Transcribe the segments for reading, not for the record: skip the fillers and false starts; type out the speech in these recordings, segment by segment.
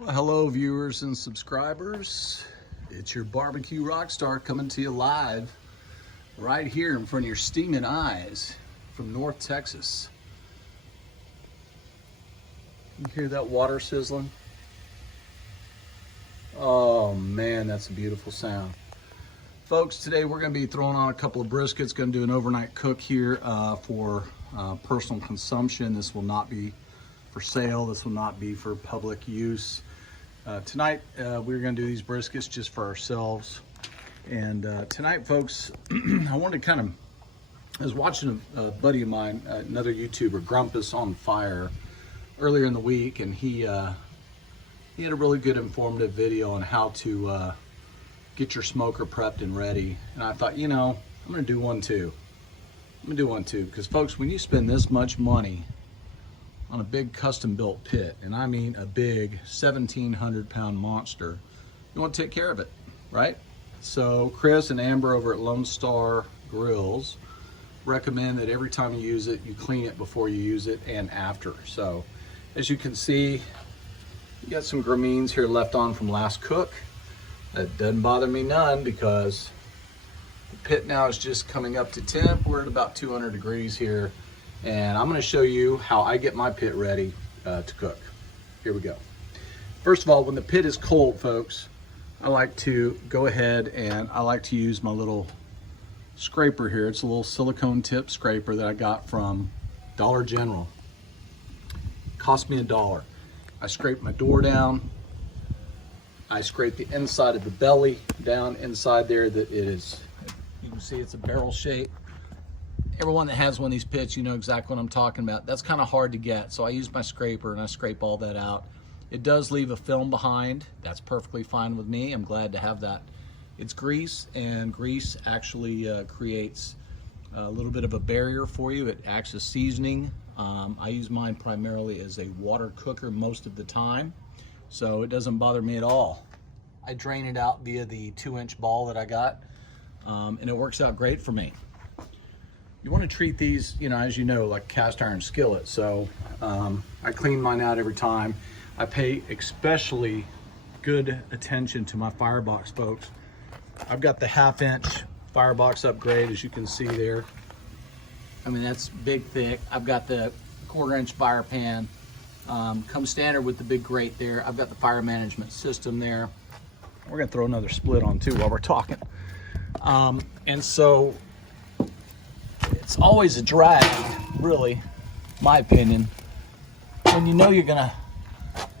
Well, hello viewers and subscribers. It's your barbecue rock star coming to you live right here in front of your steaming eyes from North Texas. You hear that water sizzling? Oh man, that's a beautiful sound. Folks, today we're going to be throwing on a couple of briskets, going to do an overnight cook here for personal consumption. This will not be for sale. This will not be for public use. Tonight we're going to do these briskets just for ourselves. And tonight, folks, I wanted to I was watching a buddy of mine, another YouTuber, Grumpus on Fire, earlier in the week, and he had a really good informative video on how to get your smoker prepped and ready. And I thought, you know, I'm going to do one too. Because folks, when you spend this much money on a big custom built pit, and I mean a big 1,700 pound monster, you want to take care of it, right? So Chris and Amber over at Lone Star Grills recommend that every time you use it, you clean it before you use it and after. So as you can see, you got some gramines here left on from last cook. That doesn't bother me none, because the pit now is just coming up to temp. We're at about 200 degrees here. And I'm going to show you how I get my pit ready to cook. Here we go. First of all, when the pit is cold, folks, I like to go ahead and I like to use my little scraper here. It's a little silicone tip scraper that I got from Dollar General. Cost me $1. I scrape my door down. I scrape the inside of the belly down inside there, that it is, you can see it's a barrel shape. Everyone that has one of these pits, you know exactly what I'm talking about. That's kind of hard to get, so I use my scraper and I scrape all that out. It does leave a film behind. That's perfectly fine with me. I'm glad to have that. It's grease, and grease actually creates a little bit of a barrier for you. It acts as seasoning. I use mine primarily as a water cooker most of the time, so it doesn't bother me at all. I drain it out via the 2-inch ball that I got, and it works out great for me. You want to treat these, you know, as you know, like cast iron skillet. So I clean mine out every time. I pay especially good attention to my firebox, folks. I've got the 1/2-inch firebox upgrade, as you can see there. I mean, that's big, thick. I've got the 1/4-inch fire pan. Comes standard with the big grate there. I've got the fire management system there. We're gonna throw another split on too while we're talking. And so it's always a drag, really, my opinion, when you know you're gonna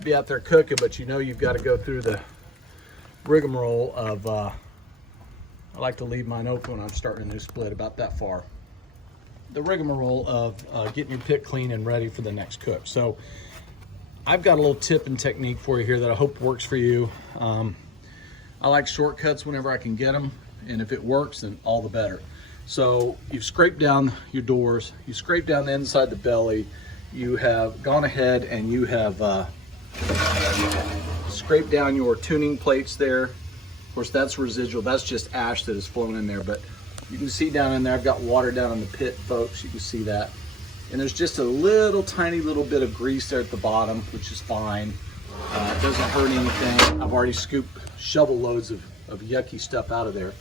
be out there cooking, but you know you've got to go through the rigmarole of, I like to leave mine open when I'm starting a new split about that far. The rigmarole of getting your pit clean and ready for the next cook. So I've got a little tip and technique for you here that I hope works for you. I like shortcuts whenever I can get them, and if it works, then all the better. So you've scraped down your doors, you scraped down the inside the belly, you have gone ahead and you have scraped down your tuning plates there. Of course, that's residual, that's just ash that has flown in there, but you can see down in there, I've got water down in the pit, folks, you can see that. And there's just a little tiny little bit of grease there at the bottom, which is fine. It doesn't hurt anything. I've already scooped shovel loads of yucky stuff out of there.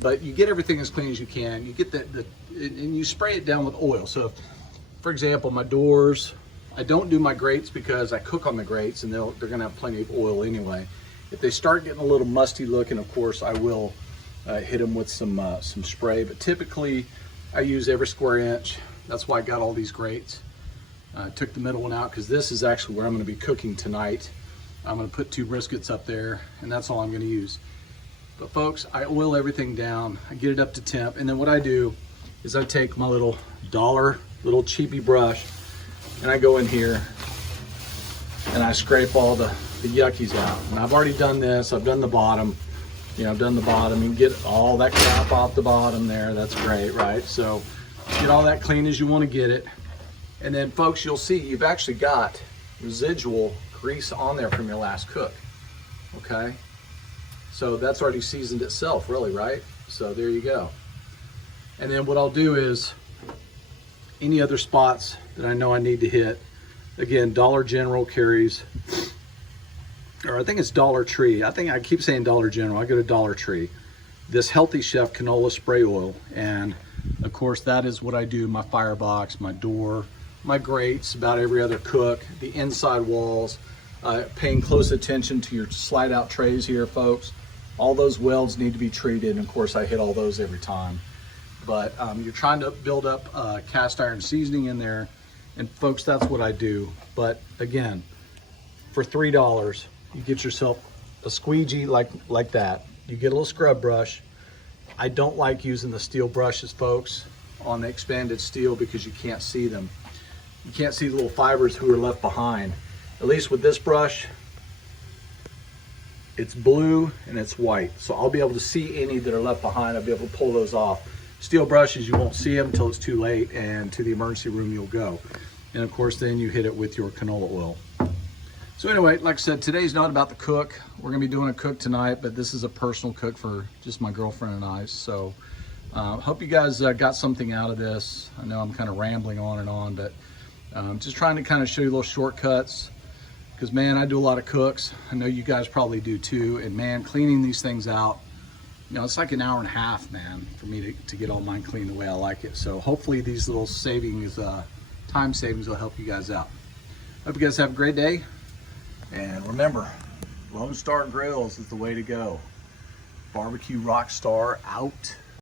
But you get everything as clean as you can. You get and you spray it down with oil. So, for example, my doors, I don't do my grates because I cook on the grates, and they're gonna have plenty of oil anyway. If they start getting a little musty looking, of course, I will hit them with some spray. But typically, I use every square inch. That's why I got all these grates. I took the middle one out because this is actually where I'm gonna be cooking tonight. I'm gonna put 2 briskets up there, and that's all I'm gonna use. But folks, I oil everything down, I get it up to temp, and then what I do is I take my little little cheapy brush, and I go in here and I scrape all the yuckies out. And I've already done this, I've done the bottom, you know, I've done the bottom, and get all that crap off the bottom there. That's great, right? So get all that clean as you want to get it. And then folks, you'll see you've actually got residual grease on there from your last cook, okay? So that's already seasoned itself, really, right? So there you go. And then what I'll do is, any other spots that I know I need to hit, again, Dollar General carries or I think it's Dollar Tree. I keep saying Dollar General. I go to Dollar Tree. This Healthy Chef canola spray oil, and of course that is what I do. My firebox, my door, my grates, about every other cook, the inside walls. Paying close attention to your slide out trays here, folks. All those welds need to be treated, and of course I hit all those every time. But you're trying to build up cast iron seasoning in there, and folks, that's what I do. But again, for $3, you get yourself a squeegee like that. You get a little scrub brush. I don't like using the steel brushes, folks, on the expanded steel because you can't see them. You can't see the little fibers who are left behind. At least with this brush, it's blue and it's white. So I'll be able to see any that are left behind. I'll be able to pull those off. Steel brushes, you won't see them until it's too late, and to the emergency room you'll go. And of course, then you hit it with your canola oil. So anyway, like I said, today's not about the cook. We're gonna be doing a cook tonight, but this is a personal cook for just my girlfriend and I. So hope you guys got something out of this. I know I'm kind of rambling on and on, but just trying to kind of show you little shortcuts. Because man, I do a lot of cooks. I know you guys probably do too. And man, cleaning these things out, you know, it's like an hour and a half, man, for me to get all mine clean the way I like it. So hopefully these little savings, time savings will help you guys out. Hope you guys have a great day. And remember, Lone Star Grills is the way to go. Barbecue Rockstar out.